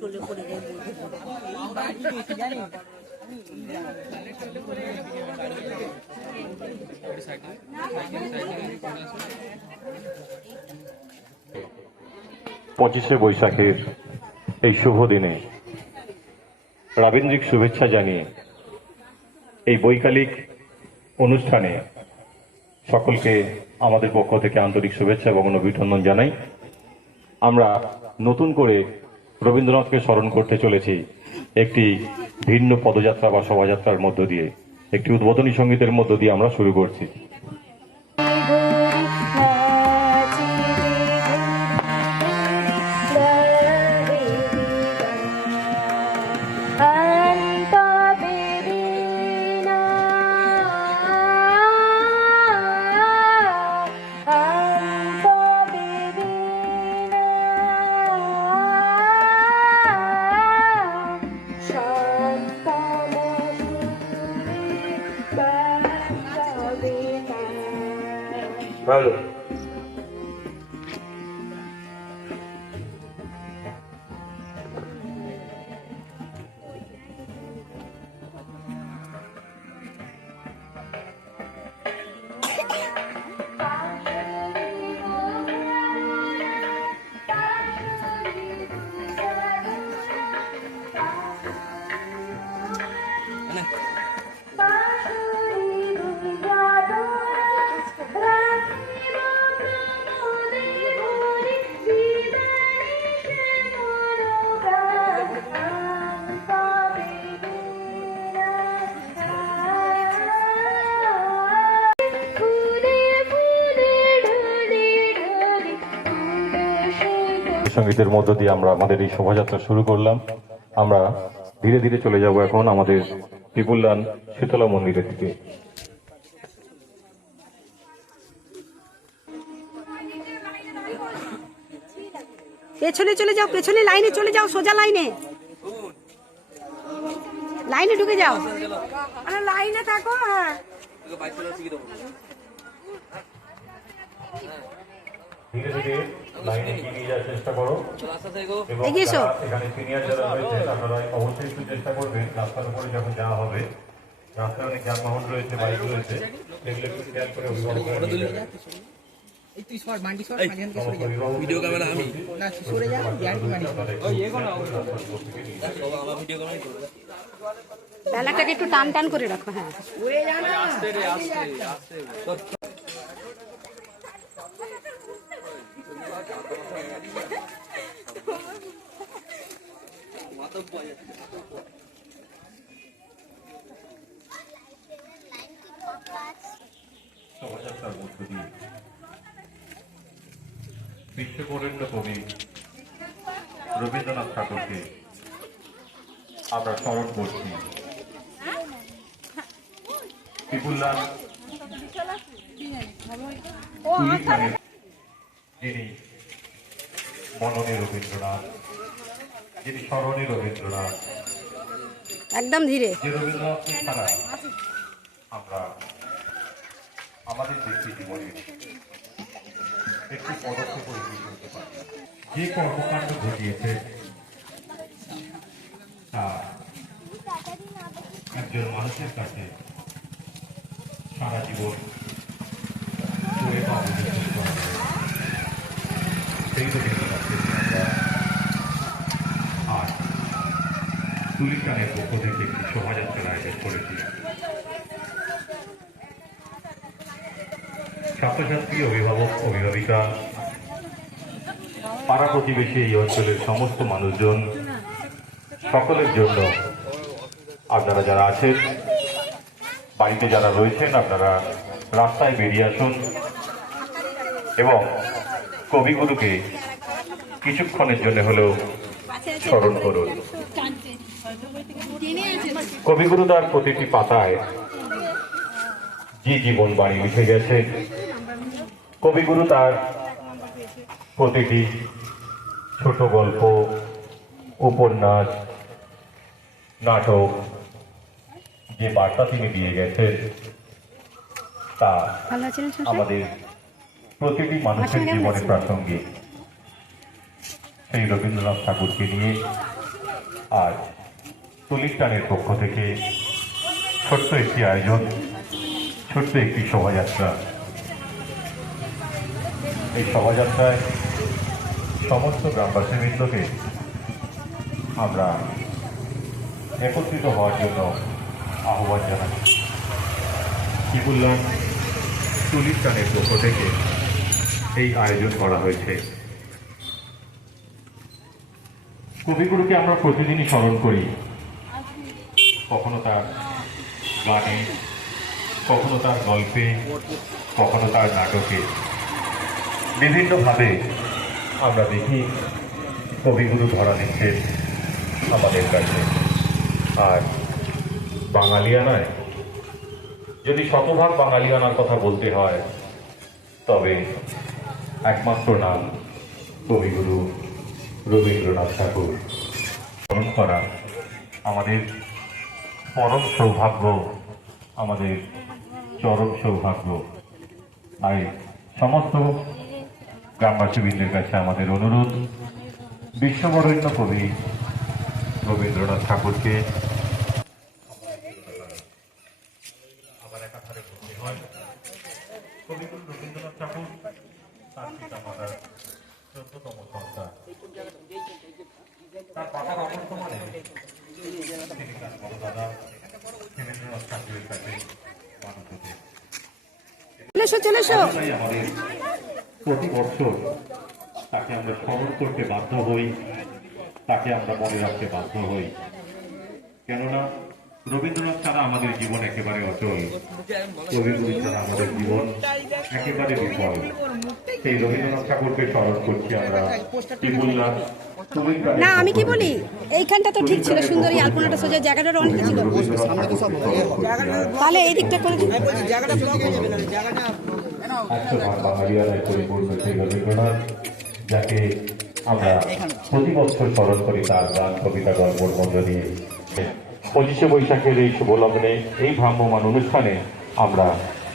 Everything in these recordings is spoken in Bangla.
চল চল পঁচিশে বৈশাখের এই শুভ দিনে রাবীন্দ্রিক শুভেচ্ছা জানিয়ে এই বৈকালিক অনুষ্ঠানে সকলকে আমাদের পক্ষ থেকে আন্তরিক শুভেচ্ছা এবং অভিনন্দন জানাই। আমরা নতুন করে রবীন্দ্রনাথকে স্মরণ করতে চলেছি একটি ভিন্ন পদযাত্রা বা শোভাযাত্রার মধ্য দিয়ে, একটি উদ্বোধনী সঙ্গীতের মধ্য দিয়ে আমরা শুরু করছি। সঙ্গীতের মধ্য দিয়ে আমরা আমাদের এই শোভাযাত্রা শুরু করলাম। আমরা ধীরে ধীরে চলে যাব এখন আমাদের পিপুল্লান শীতলা মন্দিরের দিকে। পেছনে চলে যাও পেছনে লাইনে চলে যাও সোজা লাইনে। লাইনে ঢুকে যাও। আরে লাইনে থাকো হ্যাঁ। ধীরে ধীরে লাইনে এগিয়ে যাওয়ার চেষ্টা করো। এবং এগিয়ে এসো। যারা এখানে সিনিয়র যারা রয়েছে আপনারা অবশ্যই একটু চেষ্টা করবেন রাস্তার উপরে যখন যাওয়া হবে। রাস্তায় অনেক যানবাহন রয়েছে বাইক রয়েছে। সেগুলো একটু খেয়াল করে অভিভাবকরা ভিডিও ক্যামেরা আমি। না সরে যা বেলাটাকে একটু টান টান করে রাখো হ্যাঁ। শোভাযাত্রার মধ্য দিয়ে বিশ্ববরেণ্য কবি রবীন্দ্রনাথ ঠাকুরকে আমরা স্মরণ করছি যিনি মননী রবীন্দ্রনাথ। যিনি স্মরণী রবীন্দ্রনাথ। একদম ধীরে। যে রবীন্দ্রনাথকে ছাড়া আমরা আমাদের ব্যক্তি জীবনে একটি পদক্ষেপ এগিয়ে চলতে পারি। যে কর্মকাণ্ড ঘটিয়েছে তা একজন মানুষের কাছে সারা জীবন। সেই আমরা আজ তুলিকানের পক্ষ থেকে একটি শোভাযাত্রার আয়োজন করেছি ছাত্রছাত্রী অভিভাবক অভিভাবিকা পাড়া প্রতিবেশী এই অঞ্চলের সমস্ত মানুষজন সকলের জন্য আপনারা যারা আছেন বাড়িতে যারা রয়েছেন আপনারা রাস্তায় বেরিয়ে আসুন এবং কবিগুরুকে কিছুক্ষণের জন্য হলেও স্মরণ করুন কবিগুরু তার প্রতিটি পাতায় যে জীবন বাণী লিখে গেছে। কবিগুরু তার প্রতিটি ছোট গল্প উপন্যাস নাটক যে বার্তা তিনি দিয়ে গেছেন তা? আমাদের প্রতিটি মানুষের আসলে জীবনে প্রাসঙ্গিক। সেই রবীন্দ্রনাথ ঠাকুরকে নিয়ে আজ তুলির টানের পক্ষ থেকে ছোট্ট একটি আয়োজন, ছোট্ট একটি শোভাযাত্রা। এই শোভাযাত্রায় সমস্ত গ্রামবাসী গ্রামবাসীবৃন্দকে আমরা একত্রিত হওয়ার জন্য আহ্বান জানাই। কি বললাম তুলির টানের পক্ষ থেকে এই আয়োজন করা হয়েছে। কবিগুরুকে আমরা প্রতিদিনই স্মরণ করি। কখনো তার গানে, কখনো তার গল্পে, কখনো তার নাটকে। বিভিন্নভাবে আমরা দেখি কবিগুরু ধরা দিচ্ছেন আমাদের কাছে। আর বাঙালিয়ানায় যদি শতভাগ বাঙালিয়ানার কথা বলতে হয়, তবে একমাত্র নাম কবিগুরু রবীন্দ্রনাথ ঠাকুর। করা আমাদের পরম সৌভাগ্য, আমাদের চরম সৌভাগ্য। তাই সমস্ত গ্রামবাসীবৃন্দের কাছে আমাদের অনুরোধ, বিশ্ববরেণ্য কবি রবীন্দ্রনাথ ঠাকুরকে। তার অবর্তমানে চলে তাকে আমরা স্মরণ করতে বাধ্য হই তাকে আমরা মনে রাখতে বাধ্য হই। কেননা রবীন্দ্রনাথ ছাড়া আমাদের জীবন একেবারে অচল। কবিগুরু ছাড়া আমাদের জীবন একেবারে বিফল। সেই রবীন্দ্রনাথ ঠাকুরকে স্মরণ করছি আমরা। না আমি কি বলি? এইখানটা তো ঠিক ছিল সুন্দর এই আলপনাটা সোজা জায়গাটা অনেক ছিল। তাহলে এই দিকটা করে হয়ে রবীন্দ্রনাথ যাকে আমরা প্রতি বছর স্মরণ করি তার গান কবিতা গল্পর মধ্য দিয়ে পঁচিশে বৈশাখের এই শুভ লগ্নে এই ভ্রাম্যমান অনুষ্ঠানে আমরা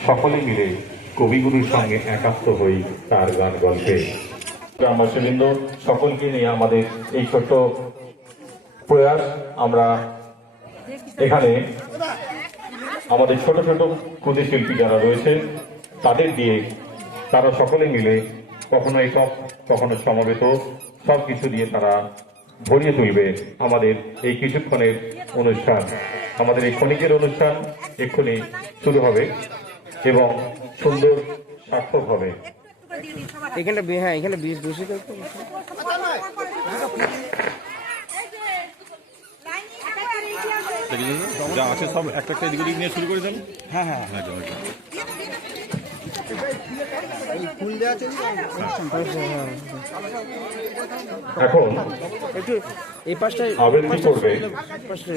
সকলে মিলে কবিগুরুর সঙ্গে একাত্ম হই তার গান গল্পে। গ্রামবাসীবৃন্দ, সকলকে নিয়ে আমাদের এই ছোট্ট প্রয়াস আমরা এখানে আমাদের ছোট ছোট ক্ষুদে শিল্পী যারা রয়েছে, তাদের দিয়ে তারা সকলে মিলে কখনো একক, কখনো সমবেত সব কিছু দিয়ে তারা ভরিয়ে তুলবে আমাদের এই কিছুক্ষণের অনুষ্ঠান। আমাদের এই ক্ষণিকের অনুষ্ঠান এক্ষুনি শুরু হবে এবং সুন্দর সার্থক হবে। এখানটা বে- হ্যাঁ এখানে বিষ দূষিত যা আছে সব একটা একটা এদিক নিয়ে শুরু করে দেন। হ্যাঁ হ্যাঁ। একদম এখন আবৃত্তি করবে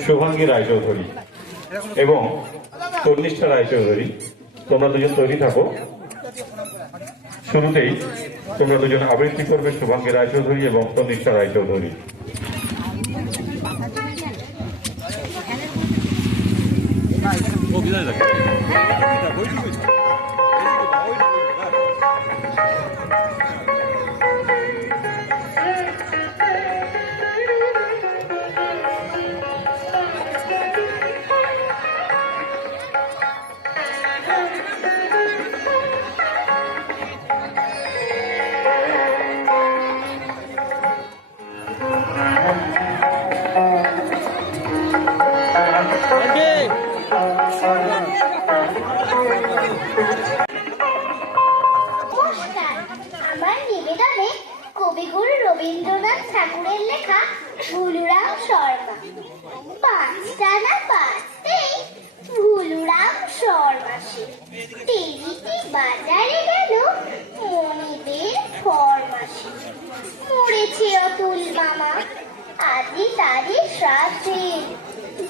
শুভাঙ্গী রায়চৌধুরী এবং তন্নিষ্ঠা রায়চৌধুরী। তোমরা দুজন তৈরি থাকো। শুরুতেই তোমরা দুজন আবৃত্তি করবে শুভাঙ্গী রায়চৌধুরী এবং তন্নিষ্ঠা রায়চৌধুরী। বিদায় দেখে Oh! মরেছে অতুল মামা। আজই তারই শ্রাদ্ধে।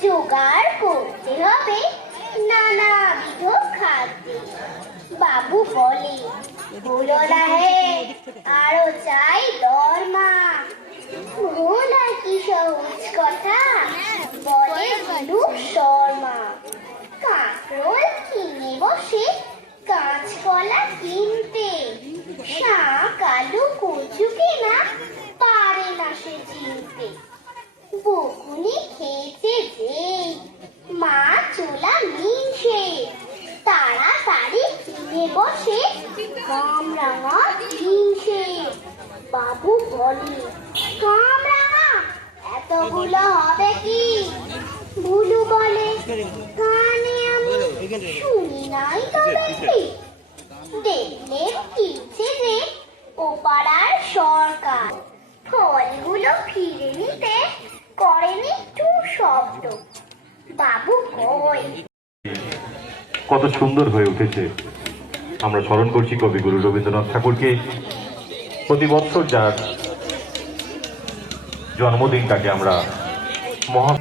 জোগাড় করতে হবে নানাবিধ খাদ্য। বাবু বলে হলো না হে, আরও চাই দরমা ভুল কি সহজ কথা? বলে শর্মা। কাঁকরোল কিনে বসে কাঁচকলা কিনতে। শাক, আলু, কচু কেনা পারে না সে চিনতে বকুনি খেয়েছে যে মা চোলা মিনসে তাড়াতাড়ি কিনে বসে কামরাঙা কিনছে বাবু বলে, কামরাঙা, এতগুলো হবে কি? ভুলু বলে নাই দেখলেন যে ও পাড়ার সরকার। ফলগুলো ফিরে নিতে করেনি টু শব্দ। বাবু কই? কত সুন্দর হয়ে উঠেছে। আমরা স্মরণ করছি কবিগুরু রবীন্দ্রনাথ ঠাকুরকে। প্রতি বছর যার জন্মদিন তাকে আমরা মহা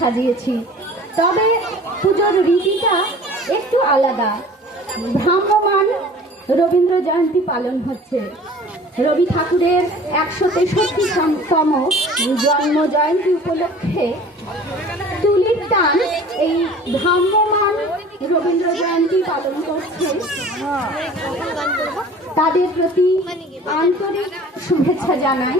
সাজিয়েছি। তবে পুজোর রীতিটা একটু আলাদা। ভ্রাম্যমান রবীন্দ্র জয়ন্তী পালন হচ্ছে। রবি ঠাকুরের একশো তেষট্টি তম জন্ম জয়ন্তী উপলক্ষে তুলির টান এই ভ্রাম্যমান রবীন্দ্র জয়ন্তী পালন করছে। তাদের প্রতি আন্তরিক শুভেচ্ছা জানাই।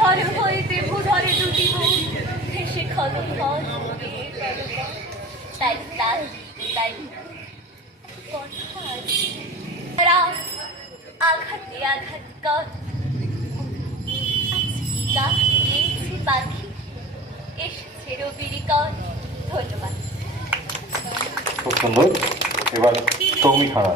ভূধর হইতে ভূধরে দুটিব ভেসে খল ফল তাই তাই তাই। কথা আঘাতে আঘাত কর। আজকে পাখি। এসেছে রবির কর। ধন্যবাদ। খুব সুন্দর। এবার সৌমি খাড়া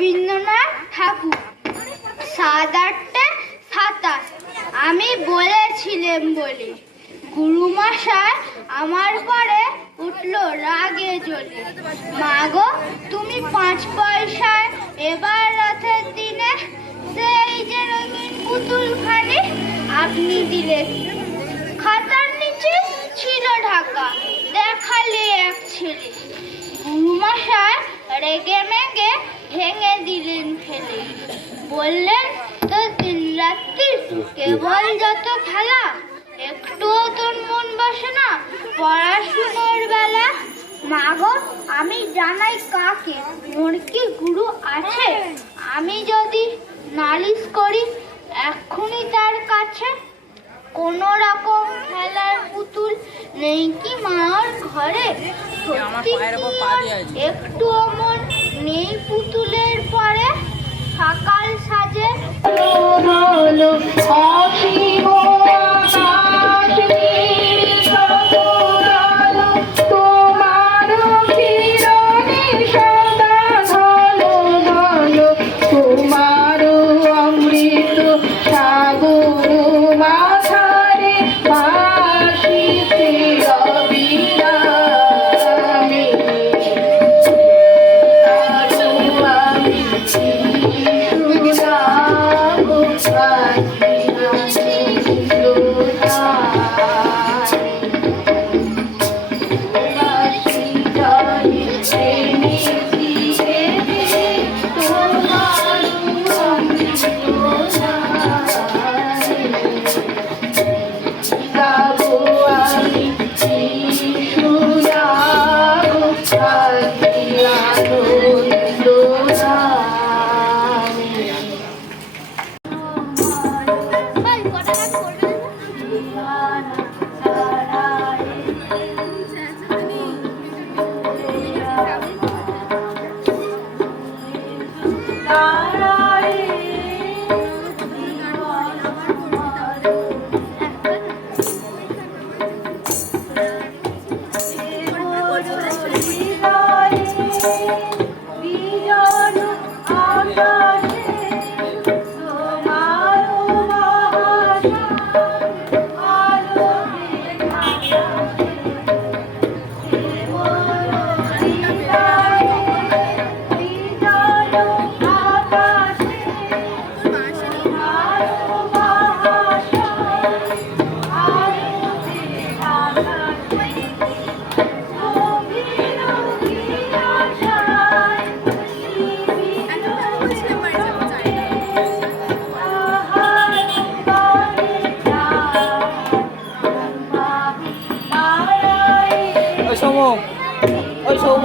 রবীন্দ্রনাথ ঠাকুর। সাত আটটে সাতাশ। আমি বলেছিলাম বলে, গুরুমশাই আমার পরে উঠল রাগে জ্বলে। মাগো, তুমি পাঁচ পয়সায় এবার রথের দিনে সেই যে রঙিন পুতুলখানি আপনি দিলেন খাতার নিচে ছিল ঢাকা, দেখালে এক ছেলে। গুরুমশাই রেগে মেগে ভেঙে দিলেন ফেলে। বললেন তো দিন রাত্রি কেবল যত খেলা। একটুও তোর মন বসে না। পড়াশুনোর বেলা। মাগো আমি জানাই কাকে। মোর কি গুরু আছে? আমি যদি নালিশ করি এক্ষুনি তার কাছে। কোন রকম খেলার পুতুল নেই কি মার ঘরে? একটু অমন নেই পুতুলের পরে সকাল সাজে। সৌম ওই সৌম